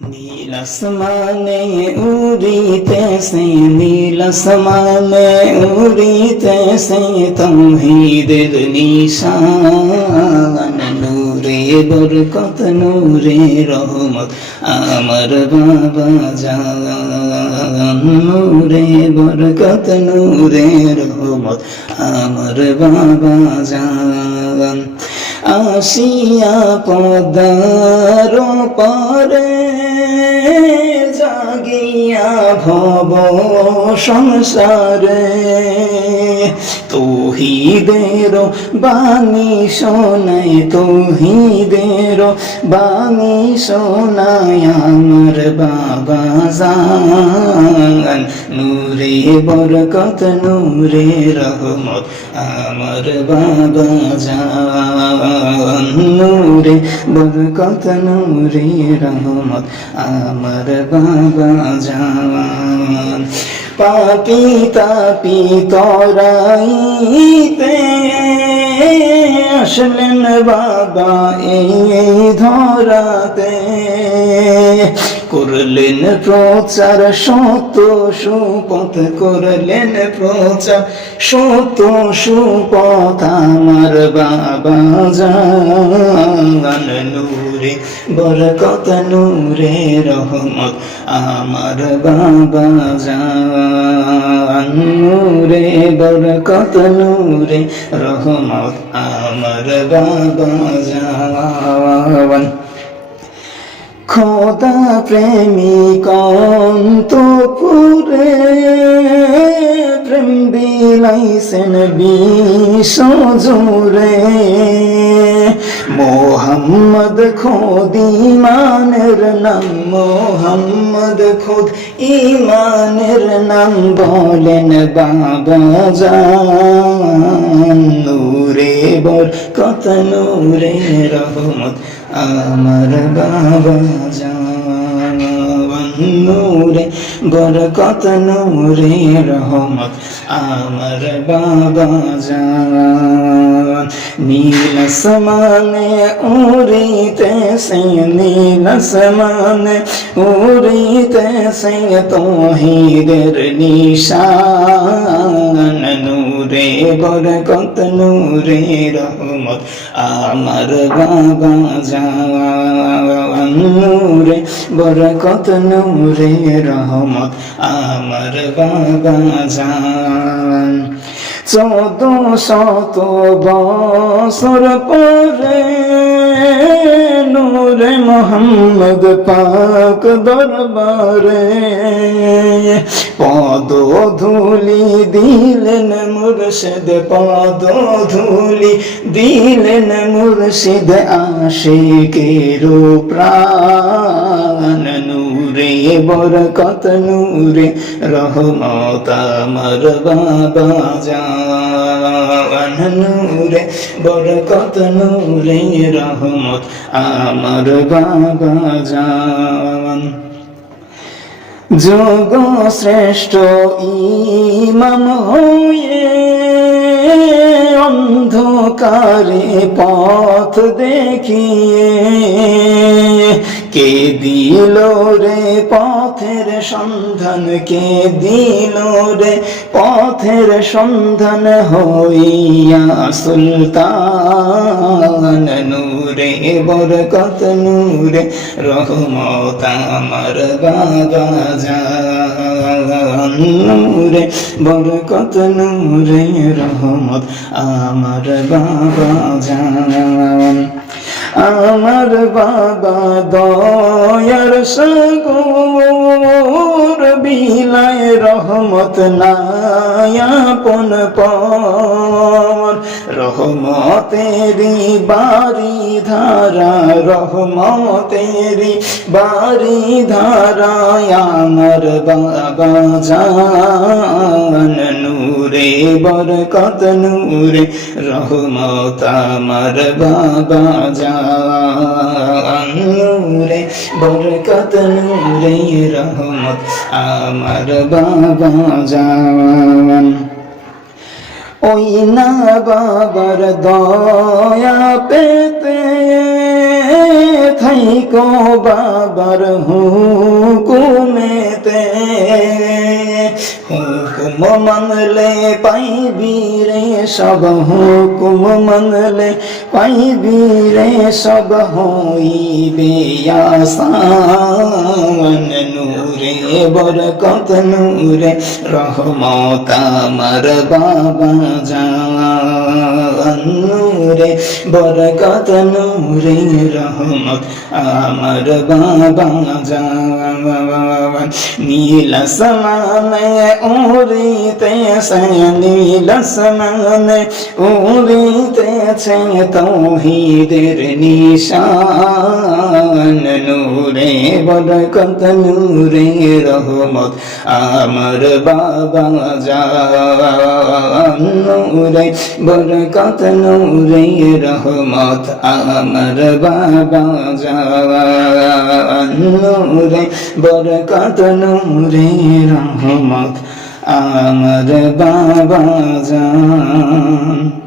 নীল আসমানে উড়িতেছে, নীল আসমানে উড়িতেছে তাওহীদের নিশান। নূরে বরকত নূরে রহমত আমার বাবা জান, নূরে বরকত নূরে রহমত আমার বাবা জান। আসিয়া পদার পারে জাগিয়া ভব সংসারে, তৌহিদের বাণী শোনায়, তৌহিদের বাণী শোনায় আমার বাবা জান। নূরে বরকত নূরে রহমত আমার বাবা জান, নূরে বরকত নূরে রহমত আমার বাবা জান। পাপি তাপি তরাইতে আসলেন বাবা এই ধরাতে, করলেন প্রচার সত্য সুপথ, করলেন প্রচার সত্য সুপথ আমার বাবা জান। নূরে বরকত নূরে রহমত আমার বাবা জান, নূরে বরকত নূরে রহমত আমার বাবা জান। খোদা প্রেমিক অন্তপুরে প্রেম বিলাইছেন বিশ্বজুড়ে, মোহাম্মদ খোদ ইমানের নাম, মোহাম্মদ খোদ ইমানের নাম বলেন বাবা জান। নূরে বরকত নূরে রহমত আমার বাবা জান, নূরে বরকত নূরে রহমত আমার বাবা জান। নীল আসমানে উড়িতেছে, নীল আসমানে উড়িতেছে তাওহীদের নিশান। নূরে বরকত নূরে রহমত আমার বাবা জান, নূরে বরকত নূরে রহমত আমার বাবা জান। 1400 বছর পরে নূরে মোহাম্মদ পাক দরবারে পদ ধুলি দিলেন মুর্শিদ, পদ ধুলি দিলেন মুর্শিদ আশিকের প্রাণ। নূরে বরকত নূরে রহমত আমার বাবা জান, নূরে বরকত নূরে রহমত আমার বাবা জান। যোগ শ্রেষ্ঠ ইমাম হয়ে অন্ধকারে পথ দেখিয়ে, কে দিল রে পথের সন্ধান, কে দিল রে পথের সন্ধান হইয়া সুলতান। নূরে বরকত নূরে রহমত আমার বাবা জান, নূরে বরকত নূরে রহমত আমার বাবা জান। আমার বাবা দয়ার সাগর বিলায় রহমত নায়াপন পর, রহমতেরি বাড়ি ধারা, রহমতেরি বাড়ি ধারা আমার বাবা জান। নূরে বরকত নূরে রহমত আমার বাবা জান, নূরে বরকত নূরে রহমত আমার বাবা জান। ওই না বাবার দয়া পেতে থাইকো বাবার হুকুমেতে হুকুম মানলে পাইবি রে সব হুকুম মানলে পাইবি রে সব হইবে আসান নূরে বরকত নূরে রহমত আমার বাবা জান নূরে বরকত নূরে রহমত আমার বাবা জান নীল আসমানে উড়িতেছে নীল আসমানে উড়িতেছে তাওহীদের নিশান নূরে বরকত নূরে রহমত আমার বাবা জান নূরে বরকত নূরে রহমত আমার বাবা জান নূরে বরকত নূরে রহমত আমার বাবা জান।